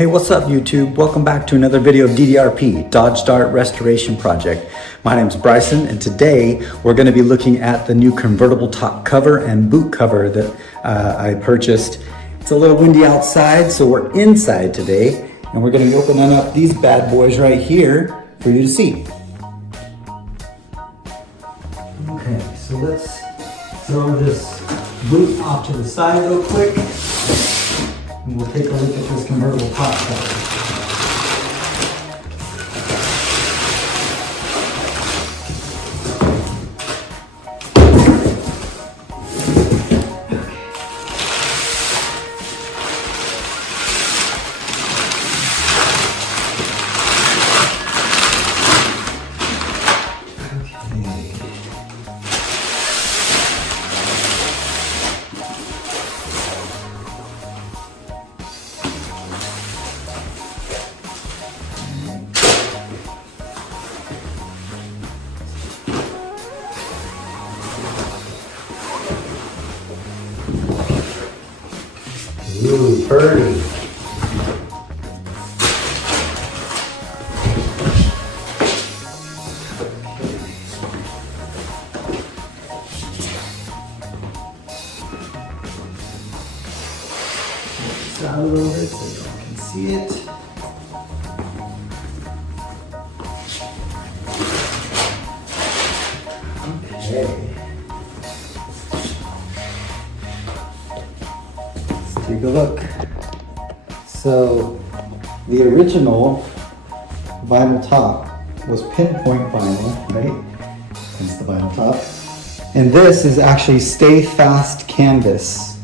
Hey, what's up YouTube? Welcome back to another video of DDRP, Dodge Dart Restoration Project. My name's Bryson and today we're going to be looking at the new convertible top cover and boot cover that I purchased. It's a little windy outside, so we're inside today and we're going to be opening up these bad boys right here for you to see. Okay, so let's throw this boot off to the side real quick. And we'll take a look at this convertible top cover. Ooh, pretty. It's out a little bit so you all can see it. Okay. Take a look. So the original vinyl top was pinpoint vinyl, right? That's the vinyl top. And this is actually Stayfast canvas.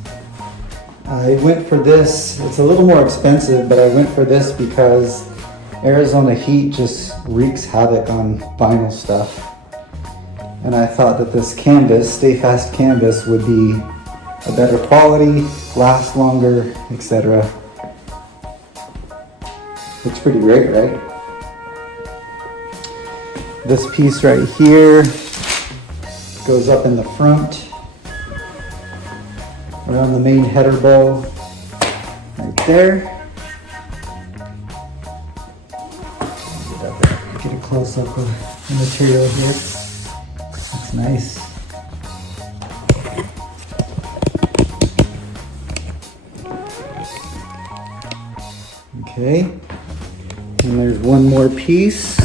I went for this. It's a little more expensive, but I went for this because Arizona heat just wreaks havoc on vinyl stuff. And I thought that this canvas, Stayfast canvas, would be a better quality, last longer, etc. Looks pretty great, right? This piece right here goes up in the front, around the main header bow, right there. Get a close up of the material here. Looks nice. Okay, and there's one more piece.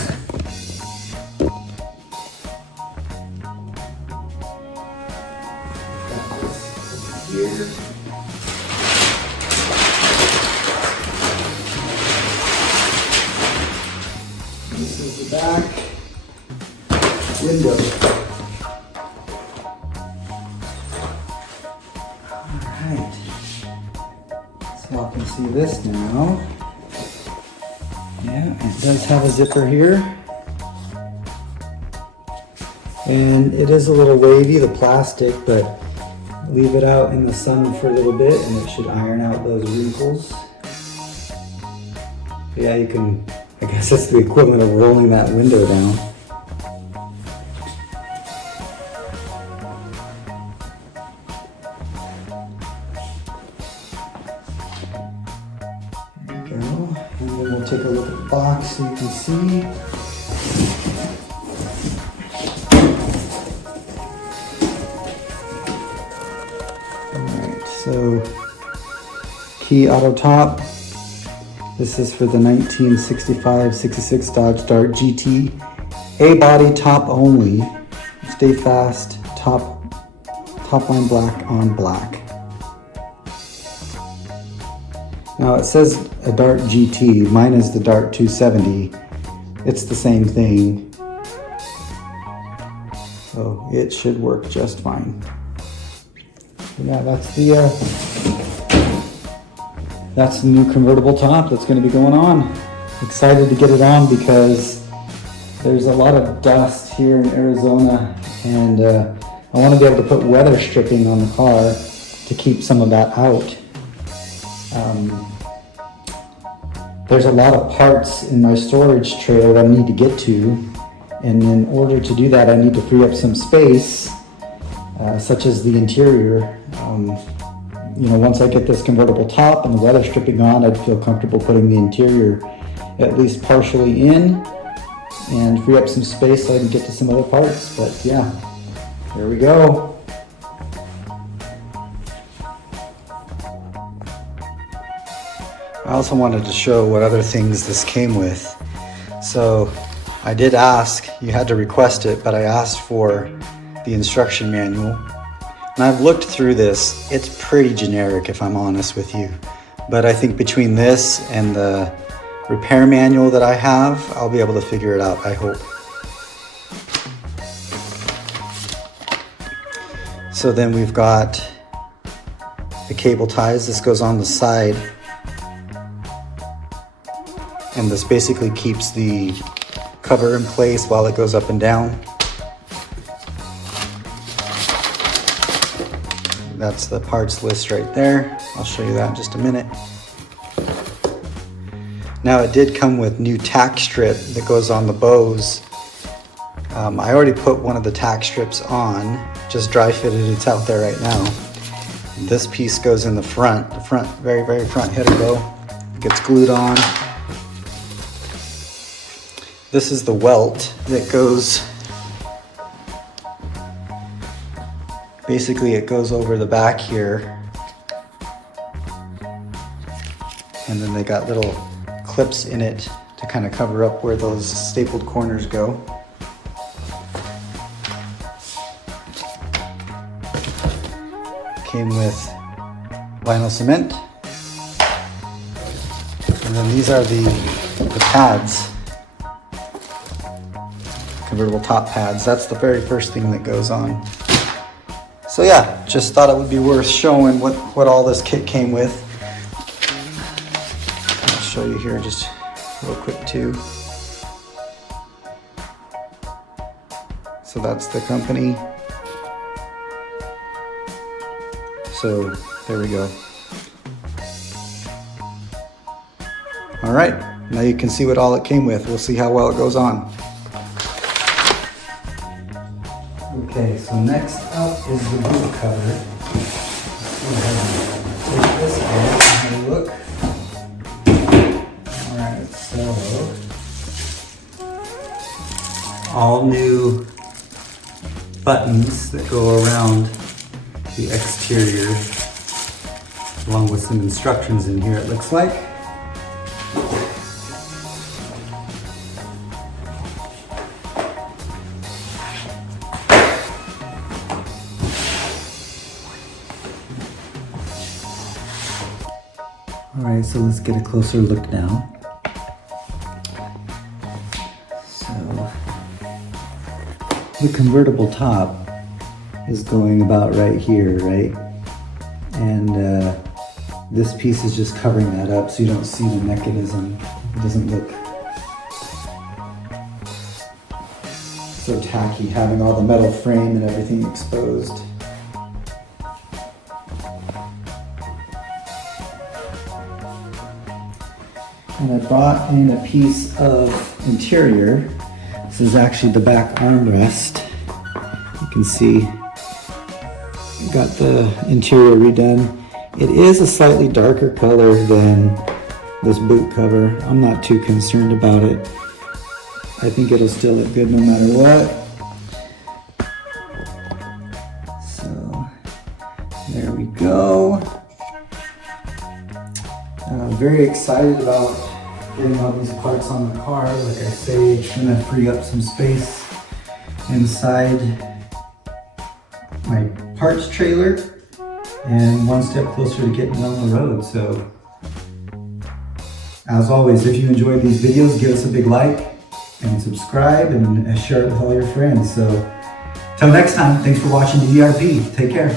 Here. This is the back window. Alright, so I can see this now. Yeah, it does have a zipper here. And it is a little wavy, the plastic, but leave it out in the sun for a little bit and it should iron out those wrinkles. Yeah, you can, I guess it's the equivalent of rolling that window down. There we go. And then we'll take a look at the box so you can see. Alright, so key auto top. This is for the 1965-66 Dodge Dart GT. A-body top only. Stayfast top line black on black. Now it says a Dart GT, mine is the Dart 270. It's the same thing. So it should work just fine. Yeah, that's the new convertible top that's going to be going on. Excited to get it on because there's a lot of dust here in Arizona and I want to be able to put weather stripping on the car to keep some of that out. There's a lot of parts in my storage trailer that I need to get to, and in order to do that I need to free up some space, such as the interior. you know, once I get this convertible top and the weather stripping on, I'd feel comfortable putting the interior at least partially in and free up some space so I can get to some other parts. But yeah, there we go. I also wanted to show what other things this came with. So I did ask, you had to request it, but I asked for the instruction manual. And I've looked through this. It's pretty generic, if I'm honest with you. But I think between this and the repair manual that I have, I'll be able to figure it out, I hope. So then we've got the cable ties. This goes on the side. And this basically keeps the cover in place while it goes up and down. That's the parts list right there. I'll show you that in just a minute. Now it did come with new tack strip that goes on the bows. I already put one of the tack strips on, just dry fitted, it's out there right now. This piece goes in the front, very, very front header bow. It gets glued on. This is the welt that goes, basically it goes over the back here. And then they got little clips in it to kind of cover up where those stapled corners go. Came with vinyl cement. And then these are the pads. Convertible top pads. That's the very first thing that goes on. So yeah, just thought it would be worth showing what all this kit came with. I'll show you here just real quick too. So that's the company. So there we go. All right, now you can see what all it came with. We'll see how well it goes on. Okay, so next up is the boot cover. Let's go ahead and take this out and have a look. Alright, so all new buttons that go around the exterior, along with some instructions in here, it looks like. Alright, so let's get a closer look now. So, the convertible top is going about right here, right? And this piece is just covering that up so you don't see the mechanism. It doesn't look so tacky having all the metal frame and everything exposed. And I brought in a piece of interior. This is actually the back armrest. You can see got the interior redone. It is a slightly darker color than this boot cover. I'm not too concerned about it. I think it'll still look good no matter what. So there we go. Very excited about getting all these parts on the car. Like I say, it's gonna free up some space inside my parts trailer and one step closer to getting on the road. So as always, if you enjoyed these videos, give us a big like and subscribe and share it with all your friends. So till next time, thanks for watching DDRP. Take care.